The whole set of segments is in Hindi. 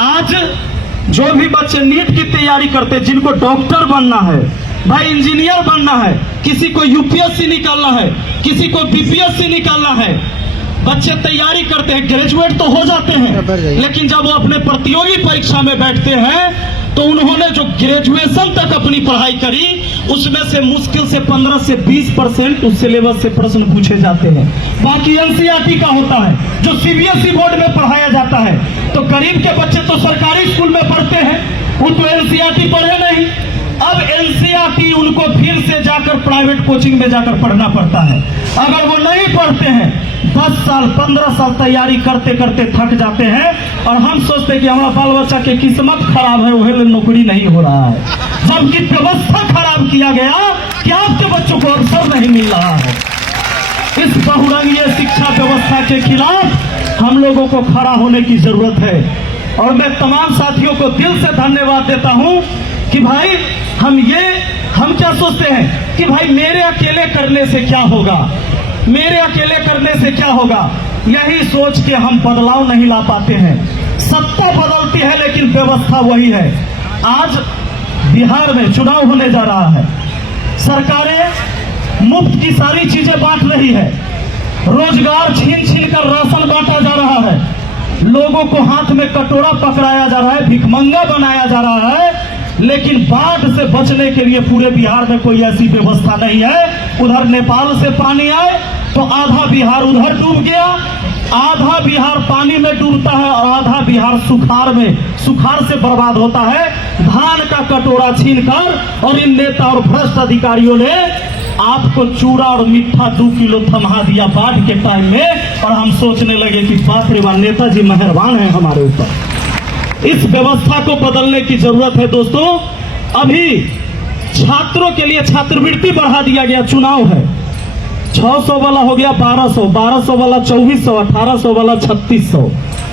आज जो भी बच्चे नीट की तैयारी करते, जिनको डॉक्टर बनना है, भाई इंजीनियर बनना है, किसी को यूपीएससी निकालना है, किसी को बीपीएससी निकालना है, बच्चे तैयारी करते हैं, ग्रेजुएट तो हो जाते हैं, लेकिन जब वो अपने प्रतियोगी परीक्षा में बैठते हैं तो उन्होंने जो ग्रेजुएशन तक अपनी पढ़ाई करी उसमें से मुश्किल से 15 से 20% उस सिलेबस से प्रश्न पूछे जाते हैं। बाकी एनसीईआरटी का होता है जो सीबीएसई बोर्ड में पढ़ाया जाता है। तो गरीब के बच्चे तो सरकारी स्कूल में पढ़ते हैं, वो तो एनसीईआरटी पढ़े नहीं। अब एनसीईआरटी उनको फिर से जाकर प्राइवेट कोचिंग में जाकर पढ़ना पड़ता है। अगर वो नहीं पढ़ते हैं 10 साल 15 साल तैयारी करते करते थक जाते हैं और हम सोचते हैं कि हमारा बाल बच्चा की किस्मत खराब है, वही नौकरी नहीं हो रहा है, जबकि व्यवस्था खराब किया गया कि आपके बच्चों को अवसर नहीं मिल रहा है। इस बहुरंगीय शिक्षा व्यवस्था के खिलाफ हम लोगों को खड़ा होने की जरूरत है। और मैं तमाम साथियों को दिल से धन्यवाद देता हूं कि भाई हम क्या सोचते हैं कि भाई मेरे अकेले करने से क्या होगा, मेरे अकेले करने से क्या होगा, यही सोच के हम बदलाव नहीं ला पाते हैं। सत्ता बदलती है लेकिन व्यवस्था वही है। आज बिहार में चुनाव होने जा रहा है, सरकारें मुफ्त की सारी चीजें बांट रही है, रोजगार छीन छीन कर राशन बांटा जा रहा है, लोगों को हाथ में कटोरा पकड़ाया जा रहा है, भिखमंगा बनाया जा रहा है, लेकिन बाढ़ से बचने के लिए पूरे बिहार में कोई ऐसी व्यवस्था नहीं है। उधर नेपाल से पानी आए तो आधा बिहार उधर डूब गया, आधा बिहार पानी में डूबता है और आधा बिहार सुखाड़ से बर्बाद होता है। धान का कटोरा छीनकर और इन नेता और भ्रष्ट अधिकारियों ने आपको चूड़ा और मिठा 2 किलो थमा दिया बाढ़ के टाइम में, और हम सोचने लगे कि बाप रे बाप नेताजी मेहरबान है हमारे ऊपर। इस व्यवस्था को बदलने की जरूरत है दोस्तों। अभी छात्रों के लिए छात्रवृत्ति बढ़ा दिया गया, चुनाव है, 600 वाला हो गया 1200, 1200 वाला 2400, 1800 वाला 3600।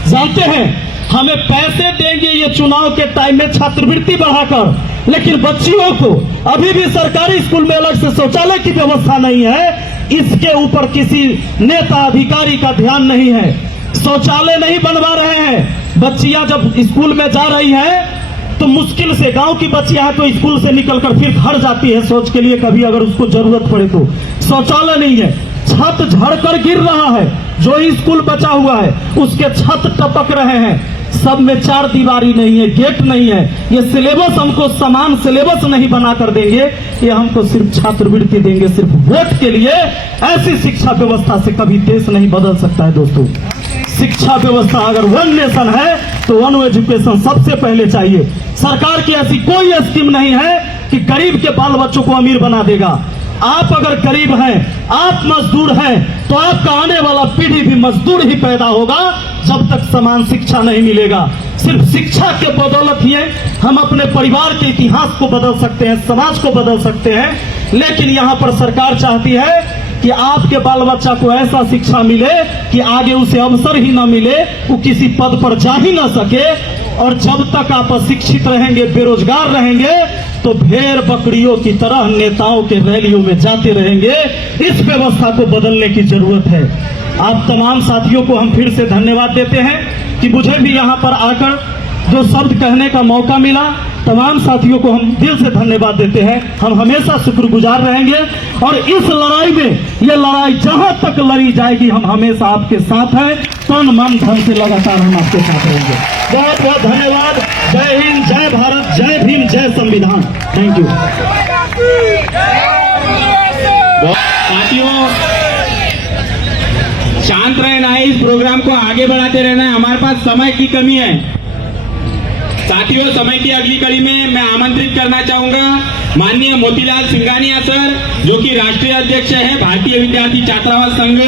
जानते हैं हमें पैसे देंगे ये चुनाव के टाइम में छात्रवृत्ति बढ़ाकर, लेकिन बच्चियों को अभी भी सरकारी स्कूल में अलग से शौचालय की व्यवस्था नहीं है। इसके ऊपर किसी नेता अधिकारी का ध्यान नहीं है, शौचालय नहीं बनवा रहे हैं। बच्चियां जब स्कूल में जा रही हैं तो मुश्किल से, गांव की बच्चियां तो स्कूल से निकलकर फिर घर जाती है सोच के लिए कभी अगर उसको जरूरत पड़े तो, शौचालय नहीं है, छत झड़कर गिर रहा है, जो ही स्कूल बचा हुआ है उसके छत टपक रहे हैं, सब में 4 दीवारी नहीं है, गेट नहीं है। ये सिलेबस हमको समान सिलेबस नहीं बना कर देंगे, ये हमको सिर्फ छात्रवृत्ति देंगे सिर्फ वोट के लिए। ऐसी शिक्षा व्यवस्था से कभी देश नहीं बदल सकता है दोस्तों। शिक्षा व्यवस्था अगर वन नेशन है तो वन एजुकेशन सबसे पहले चाहिए। सरकार की ऐसी कोई स्कीम नहीं है कि गरीब के बाल बच्चों को अमीर बना देगा। आप अगर गरीब हैं, आप मजदूर हैं, तो आपका आने वाला पीढ़ी भी मजदूर ही पैदा होगा जब तक समान शिक्षा नहीं मिलेगा। सिर्फ शिक्षा के बदौलत ही हम अपने परिवार के इतिहास को बदल सकते हैं, समाज को बदल सकते हैं। लेकिन यहाँ पर सरकार चाहती है कि आपके बाल बच्चा को ऐसा शिक्षा मिले कि आगे उसे अवसर ही न मिले, वो किसी पद पर जा ही न सके। और जब तक आप अशिक्षित रहेंगे, बेरोजगार रहेंगे, तो भेड़ बकरियों की तरह नेताओं के रैलियों में जाते रहेंगे। इस व्यवस्था को बदलने की जरूरत है। आप तमाम साथियों को हम फिर से धन्यवाद देते हैं कि मुझे भी यहाँ पर आकर जो शब्द कहने का मौका मिला, तमाम साथियों को हम दिल से धन्यवाद देते हैं। हम हमेशा शुक्रगुजार रहेंगे और इस लड़ाई में, ये लड़ाई जहां तक लड़ी जाएगी हम हमेशा आपके साथ हैं, तन मन धन से लगातार हम आपके साथ रहेंगे। बहुत बहुत धन्यवाद। जय हिंद, जय भारत, जय भीम, जय संविधान। थैंक यू साथियों, शांत रहना है, इस प्रोग्राम को आगे बढ़ाते रहना है, हमारे पास समय की कमी है। साथियों, समय की अगली कड़ी में मैं आमंत्रित करना चाहूंगा माननीय मोतीलाल सिंघानिया सर, जो कि राष्ट्रीय अध्यक्ष है भारतीय विद्यार्थी छात्रावास संघ।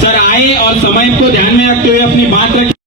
सर आए और समय को ध्यान में रखते हुए अपनी बात रखें।